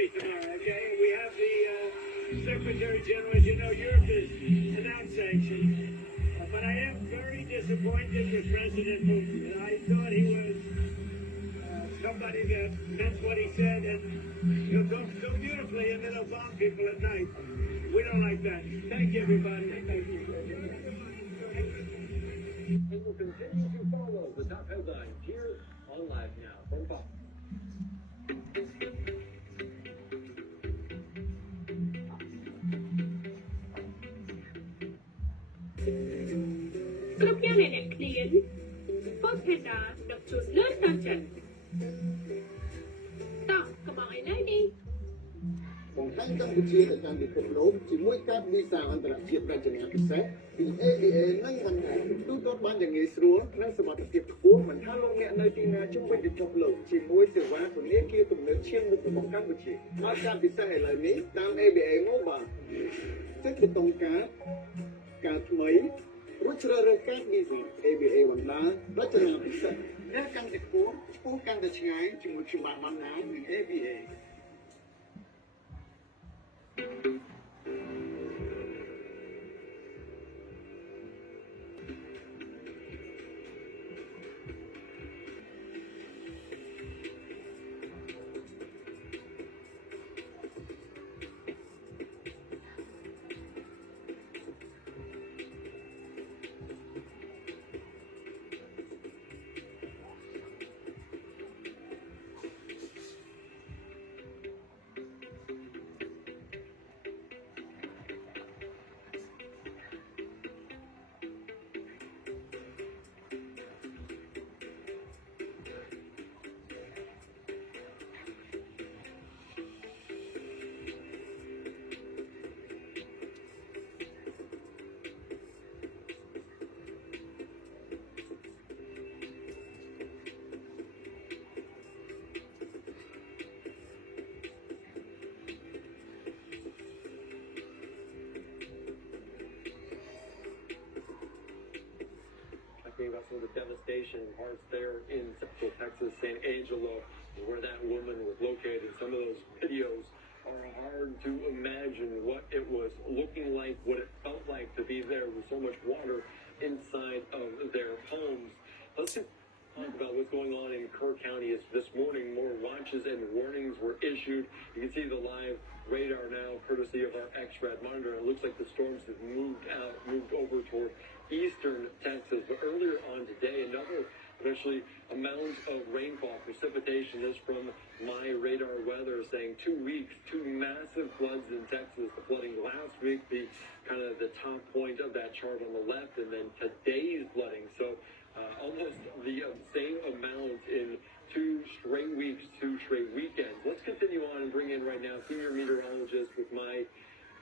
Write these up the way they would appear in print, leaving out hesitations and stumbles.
see tomorrow, okay? We have the Secretary General, as you know, Europe is announced sanctions. But I am very disappointed with President Putin. I thought he was somebody that meant what he said, and he'll talk so beautifully, and then he'll bomb people at night. We don't like that. Thank you, everybody. Thank you. And we'll continue to follow the top headlines here on Live Now from Fox. Kerugian nenek klien, Food Panda đập chuột lớn tam trận. Tao, các bạn ấy nói đi. បង្ហាញកម្ពុជាទៅកាន់ពិភពលោកជាមួយកាតវីសាអន្តរជាតិរចនាពិសេសពី ADA និងបណ្ដាញទូទាត់បានយ៉ាងងាយស្រួលនិងសុវត្ថិភាពខ្ពស់មិនថាលោកអ្នកនៅទីណាជុំវិញពិភពលោកជាមួយសេវាធនាគារទំនើបឈានមុខរបស់កម្ពុជាហើយការពិសេសឥឡូវនេះតាម ABA Mobile ចុចប៊ូតុងការថ្មីរួចជ្រើសរើសកាតវីសា ABA បណ្ដារចនាពិសេសអ្នកកាន់តែខ្ពស់កាន់តែឆ្ងាយជាមួយខ្ញុំបាទបានណានិង ABA About some of the devastation parts there in Central Texas, San Angelo, where that woman was located. Some of those videos are hard to imagine what it was looking like, what it felt like to be there with so much water inside of their homes. Let's just talk about what's going on in Kerr County. This morning, more watches and warnings were issued. You can see the live radar now, courtesy of our X-Red monitor. It looks like the storms have moved over toward eastern Texas. But earlier on today, another eventually amount of rainfall, precipitation. This from My Radar Weather saying 2 weeks, 2 massive floods in Texas. The flooding last week, the kind of the top point of that chart on the left, and then today's flooding. So almost the same amount in 2 straight weeks, 2 straight weekends. Let's continue on and bring in right now senior meteorologist with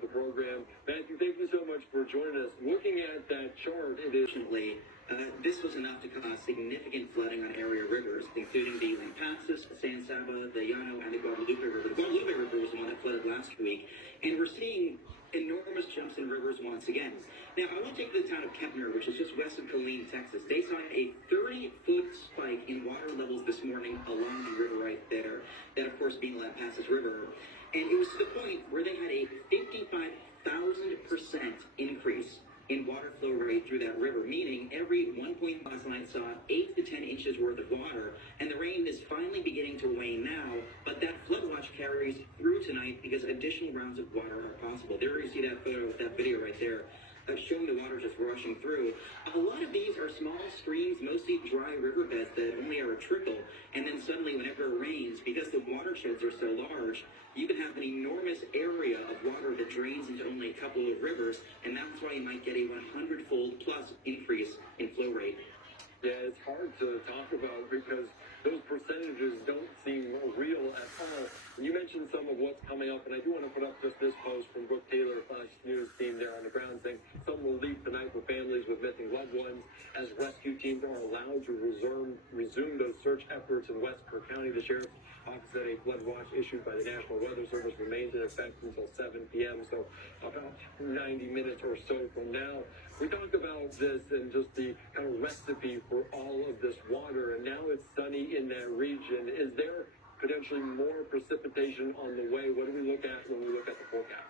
the program. Matthew, thank you so much for joining us. Looking at that chart, it is... This was enough to cause significant flooding on area rivers, including the Lampasas, San Saba, the Llano, and the Guadalupe River. The Guadalupe River was the one that flooded last week, and we're seeing enormous jumps in rivers once again. Now, I want to take the town of Kempner, which is just west of Killeen, Texas. They saw a 30-foot spike in water levels this morning along the river right there. That, of course, being the Lampasas River. And it was to the point where they had a 55,000% increase in water flow rate through that river, meaning every 1 point last night saw 8 to 10 inches worth of water, and the rain is finally beginning to wane now, but that flood watch carries through tonight because additional rounds of water are possible. There you see that photo, that video right there, showing the water just rushing through. A lot of these are small streams, mostly dry riverbeds that only are a trickle, and then suddenly whenever it rains, because the watersheds are so large, you can have an enormous area of water that drains into only a couple of rivers, and that's why you might get a 100-fold plus increase in flow rate. Yeah, it's hard to talk about because those percentages don't seem real at all. You mentioned some of what's coming up, and I do want to put up just this post from Brooke Taylor, Fox News team there on the ground, saying some will leave tonight for families with missing loved ones as rescue teams are allowed to resume those search efforts in West Kerr County. The sheriff's office said a flood watch issued by the National Weather Service remains in effect until 7 p.m., so about 90 minutes or so from now. We talked about this and just the kind of recipe for all of this water, and now it's sunny in that region. Could there potentially more precipitation on the way. What do we look at when we look at the forecast?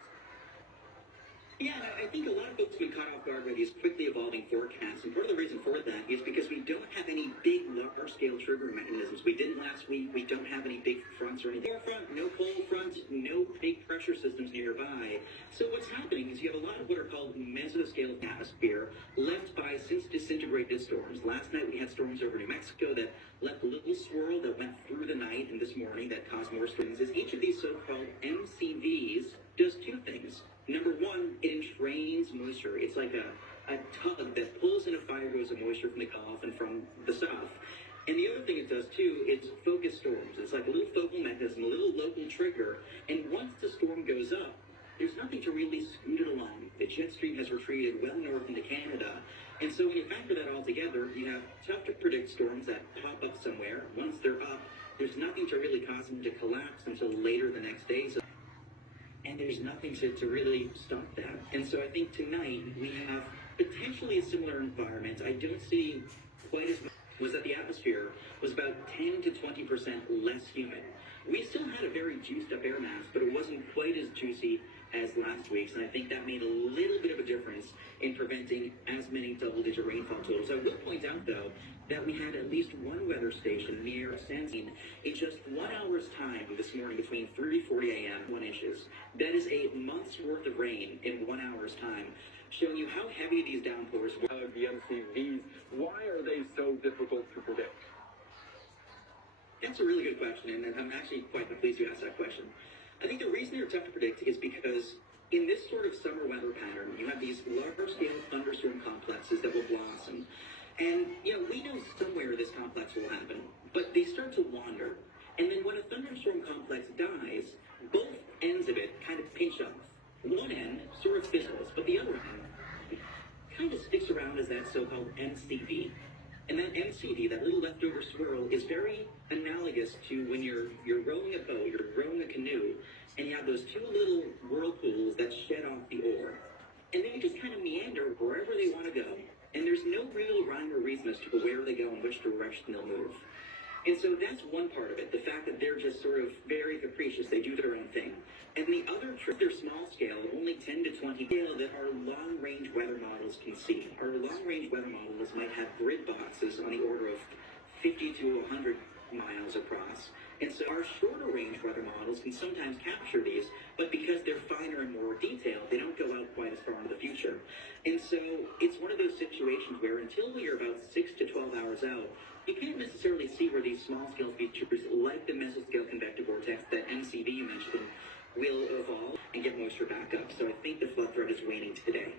Yeah, I think a lot of folks have been caught off guard by these quickly evolving forecasts, and part of the reason for that is because we don't have any big, large-scale trigger mechanisms. We didn't last week. We don't have any big fronts or anything. Front, no cold front, no big pressure systems nearby. So what's happening is you have a lot of what are called mesoscale atmosphere left by since disintegrated storms. Last night we had storms over New Mexico that left a little swirl that went through the night, and this morning that caused more storms. As each of these so-called MCVs does two things. Number one, it entrains moisture. It's like a tug that pulls in a fire hose of moisture from the Gulf and from the south. And the other thing it does too, it's focus storms. It's like a little focal mechanism, a little local trigger. And once the storm goes up, there's nothing to really scoot it along. The jet stream has retreated well north into Canada. And so when you factor that all together, you have tough to predict storms that pop up somewhere. Once they're up, there's nothing to really cause them to collapse until later the next day. So and there's nothing to really stop that. And so I think tonight we have potentially a similar environment. I don't see quite as much. Was that the atmosphere was about 10 to 20% less humid. We still had a very juiced up air mass, but it wasn't quite as juicy as last week's, and I think that made a little bit of a difference in preventing as many double-digit rainfall totals. I will point out, though, that we had at least one weather station near Sandstein in just 1 hour's time this morning between 3:40 a.m. 1 inches. That is a month's worth of rain in 1 hour's time, showing you how heavy these downpours were. The MCVs, why are they so difficult to predict? That's a really good question, and I'm actually quite pleased you asked that question. I think the reason they're tough to predict is because in this sort of summer weather pattern, you have these larger-scale thunderstorm complexes that will blossom. And, we know somewhere this complex will happen, but they start to wander. And then when a thunderstorm complex dies, both ends of it kind of pinch off. One end sort of fizzles, but the other end kind of sticks around as that so-called MCV. And that MCV, that little leftover swirl, is very analogous to when you're rowing a boat, you're rowing a canoe, and you have those two little whirlpools that shed off the oar. And they just kind of meander wherever they want to go. And there's no real rhyme or reason as to where they go and which direction they'll move. And so that's one part of it, the fact that they're just sort of very capricious. They do their own thing. And the other trick, they're small scale, only 10 to 20 scale, that our long-range weather models can see. Our long-range weather models might have grid boxes on the order of 50 to 100 miles across. And so our shorter range weather models can sometimes capture these, but because they're finer and more detailed, they don't go out quite as far into the future. And so it's one of those situations where until we are about 6 to 12 hours out, you can't necessarily see where these small-scale features, like the mesoscale convective vortex, that MCV you mentioned, will evolve and get moisture back up. So I think the flood threat is waning today.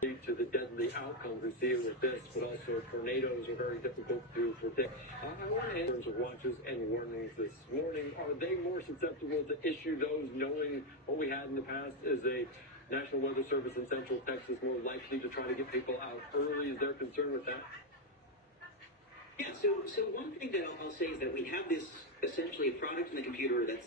To the deadly outcomes we see with this, but also tornadoes are very difficult to predict. I want to in terms of watches and warnings this morning, are they more susceptible to issue those, knowing what we had in the past? Is a National Weather Service in Central Texas more likely to try to get people out early? Is there concern with that? Yeah, so one thing that I'll say is that we have this, essentially a product in the computer that's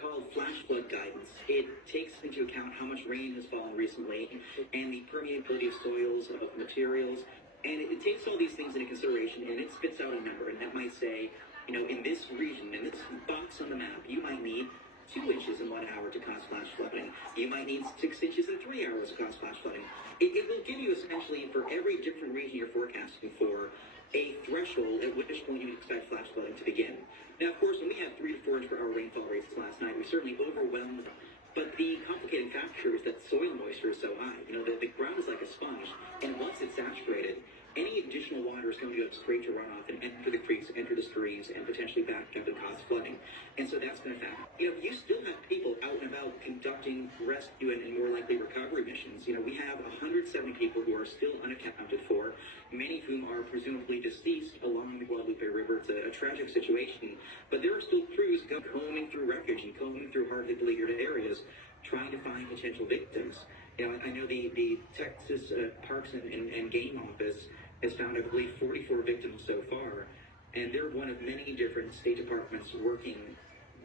called flash flood guidance. It takes into account how much rain has fallen recently and the permeability of soils, of materials, and it takes all these things into consideration, and it spits out a number, and that might say, in this region, in this box on the map, you might need 2 inches in 1 hour to cause flash flooding. You might need 6 inches in 3 hours to cause flash flooding. It will give you essentially, for every different region you're forecasting for, a threshold at which point you expect flash flooding to begin. Now, of course, when we had 3 to 4 inch per hour rainfall rates last night, we certainly overwhelmed them. But the complicating factor is that soil moisture is so high. The ground is like a sponge, and once it's saturated, any additional water is going to go straight to runoff and enter the creeks, enter the streams, and potentially back up and cause flooding. And so that's going to happen. You still have people out and about conducting rescue and more likely recovery missions. We have 170 people who are still unaccounted for, many of whom are presumably deceased along the Guadalupe River. It's a tragic situation, but there are still crews combing through wreckage and combing through hard-hit beleaguered areas, trying to find potential victims. I know the Texas Parks and Game Office has found, I believe, 44 victims so far, and they're one of many different state departments working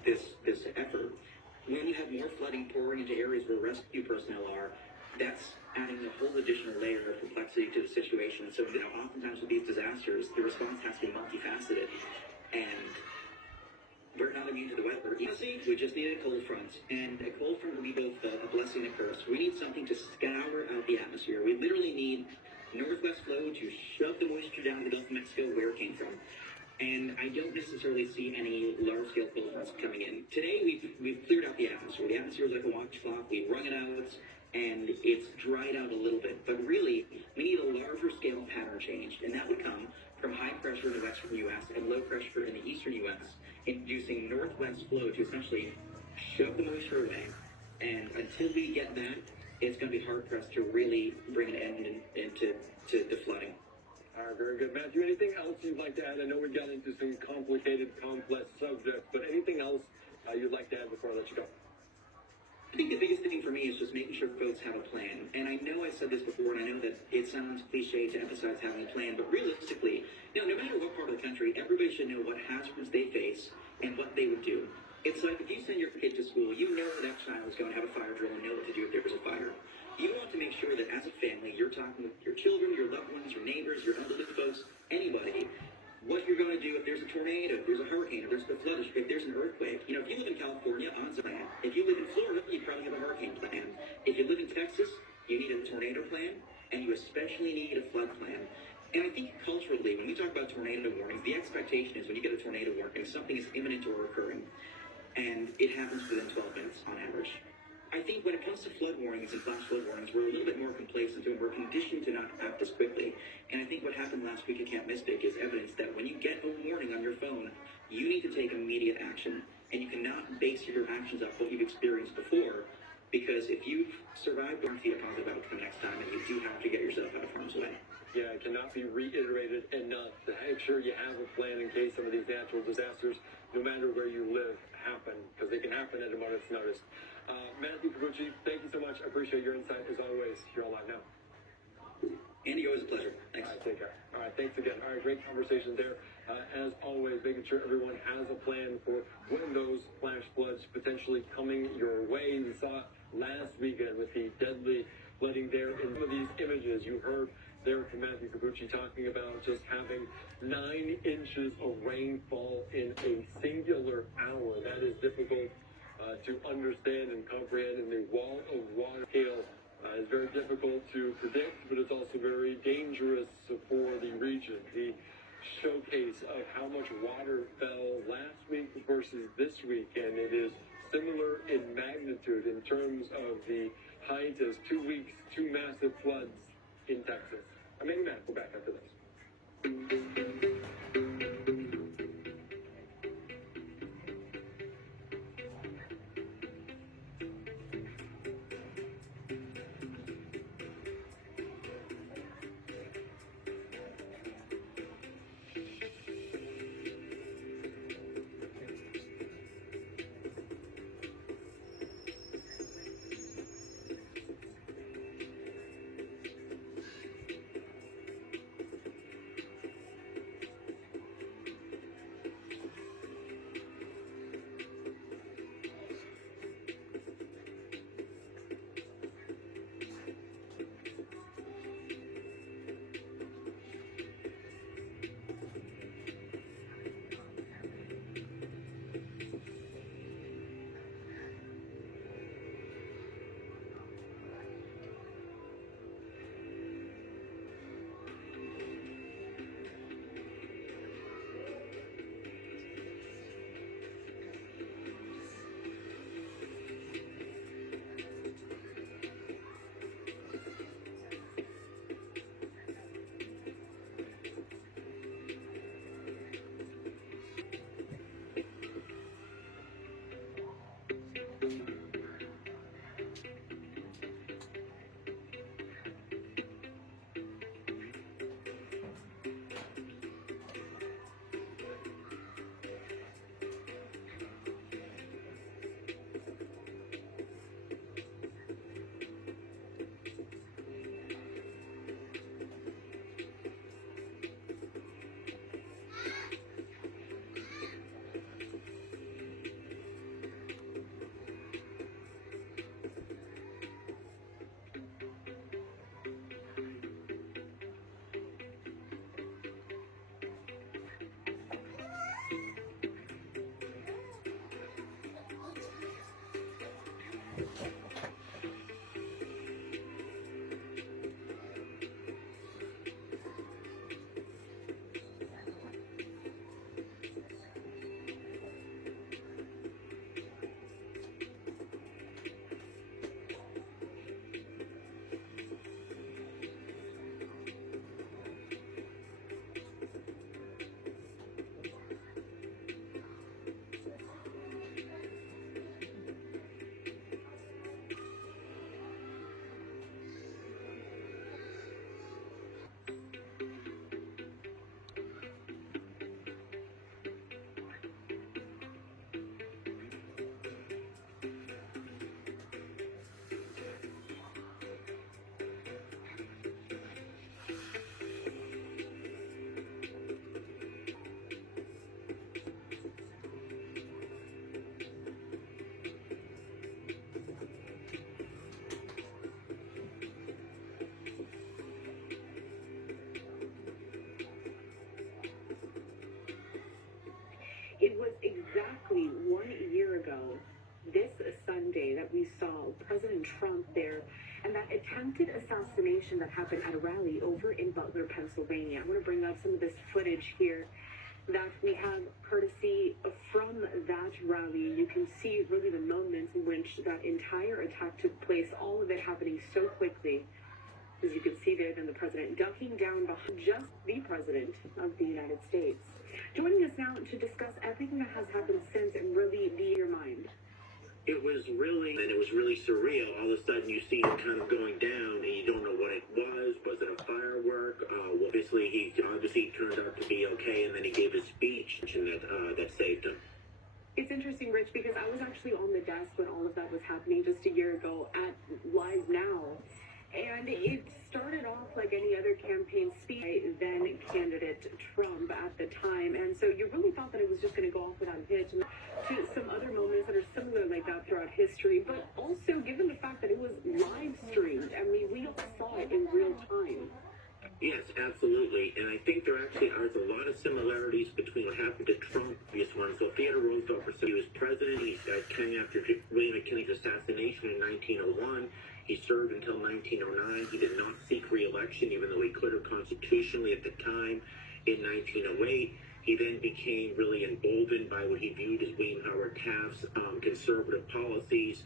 this effort. When you have more flooding pouring into areas where rescue personnel are, that's adding a whole additional layer of complexity to the situation. So, oftentimes with these disasters, the response has to be multifaceted, and we're not immune to the weather. Honestly, we just need a cold front. And a cold front will be both a blessing and a curse. We need something to scour out the atmosphere. We literally need northwest flow to shove the moisture down to the Gulf of Mexico where it came from. And I don't necessarily see any large-scale cold fronts coming in. Today, we've cleared out the atmosphere. The atmosphere is like a watch clock. We've wrung it out, and it's dried out a little bit. But really, we need a larger scale pattern change, and that would come from high pressure in the western U.S. and low pressure in the eastern U.S., inducing northwest flow to essentially shove the moisture away. And until we get that, it's going to be hard-pressed to really bring an end into the flooding. All right, very good. Matthew, anything else you'd like to add? I know we got into some complicated, complex subjects, but anything else you'd like to add before I let you go? I think the biggest thing for me is just making sure folks have a plan. And I know I said this before, and I know that it sounds cliche to emphasize having a plan, but realistically, no matter what part of the country, everybody should know what hazards they face and what they would do. It's like if you send your kid to school, you know that child is going to have a fire drill and know what to do if there's a fire. You want to make sure that as a family, you're talking with your children, your loved ones, your neighbors, your elderly folks, anybody, what you're going to do if there's a tornado, if there's a hurricane, if there's a flood, if there's an earthquake. You know, if you live in California, odds plan. If you live in Florida, you probably have a hurricane plan. If you live in Texas, you need a tornado plan, and you especially need a flood plan. And I think culturally, when we talk about tornado warnings, the expectation is when you get a tornado warning, something is imminent or occurring. And it happens within 12 minutes on average. I think when it comes to flood warnings and flash flood warnings, we're a little bit more complacent and we're conditioned to not act as quickly. And I think what happened last week at Camp Mystic is evidence that when you get a warning on your phone, you need to take immediate action. And you cannot base your actions off what you've experienced before, because if you've survived, guarantee a positive outcome next time, and you do have to get yourself out of harm's way. Yeah, it cannot be reiterated enough to make sure you have a plan in case some of these natural disasters, no matter where you live, happen, because they can happen at a moment's notice. Matthew Cappucci, thank you so much. I appreciate your insight as always. You're all live now. Andy, always a pleasure. Thanks. All right, take care. All right, thanks again. All right, great conversation there. As always, making sure everyone has a plan for when those flash floods potentially coming your way. We saw last weekend with the deadly flooding there in some of these images. You heard there from Matthew Cappucci talking about just having 9 inches of rainfall in a singular hour. That is difficult to understand and comprehend, and the wall of water scale is very difficult to predict, but it's also very dangerous for the region. The showcase of how much water fell last week versus this week, and it is similar in magnitude in terms of the height as 2 weeks, 2 massive floods in Texas. I'm Eddie Mack. We're back after this. ago, this Sunday, that we saw President Trump there and that attempted assassination that happened at a rally over in Butler, Pennsylvania. I'm going to bring up some of this footage here that we have courtesy from that rally. You can see really the moments in which that entire attack took place, all of it happening so quickly. As you can see there, then the president ducking down behind just the president of the United States. Joining us now to discuss everything that has happened since and really be in your mind. It was really surreal. All of a sudden, you see it kind of going down, and you don't know what it was. Was it a firework? Well, obviously, he turned out to be okay, and then he gave a speech that saved him. It's interesting, Rich, because I was actually on the desk when all of that was happening just a year ago at Live Now. And it started off like any other campaign speech by then candidate Trump at the time. And so you really thought that it was just going to go off without a hitch. And to some other moments that are similar like that throughout history. But also given the fact that it was live streamed, I mean, we all saw it in real time. Yes, absolutely. And I think there actually are a lot of similarities between what happened to Trump and this one. So Theodore Roosevelt, he was president. He came after William McKinley's assassination in 1901. He served until 1909. He did not seek re-election, even though he could have constitutionally at the time. In 1908, he then became really emboldened by what he viewed as William Howard Taft's conservative policies.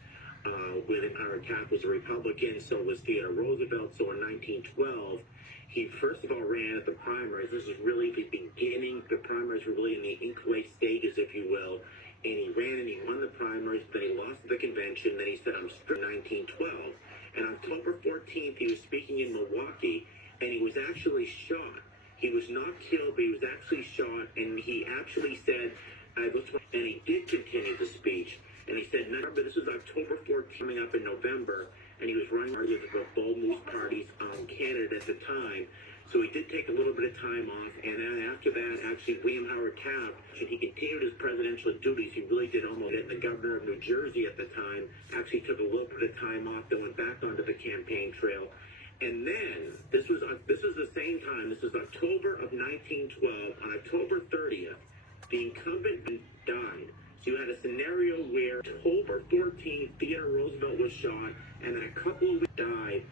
William Howard Taft was a Republican, so was Theodore Roosevelt. So in 1912, he first of all ran at the primaries. This is really the beginning. The primaries were really in the inchoate stages, if you will. And he ran and he won the primaries, then he lost the convention, then he said, I'm strict 1912. And on October 14th, he was speaking in Milwaukee, and he was actually shot. He was not killed, but he was actually shot, and he actually said, and he did continue the speech, and he said, remember, this was October 14th, coming up in November, and he was running the Bold Moose Party's candidate at the time. So he did take a little bit of time off, and then after that, actually, William Howard Taft, he continued his presidential duties. He really did almost it. The governor of New Jersey at the time actually took a little bit of time off, then went back onto the campaign trail. And then, this was the same time, this was October of 1912, on October 30th, the incumbent died. So you had a scenario where October 14th, Theodore Roosevelt was shot, and then a couple of weeks died.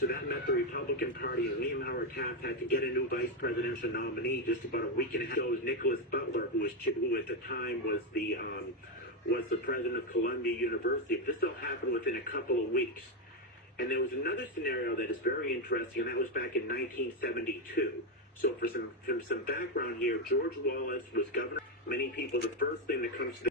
So that meant the Republican Party and William Howard Taft had to get a new vice presidential nominee just about a week and a half. Chose Nicholas Butler, who at the time was the president of Columbia University. This all happened within a couple of weeks. And there was another scenario that is very interesting, and that was back in 1972. So for some background here, George Wallace was governor. Many people, the first thing that comes to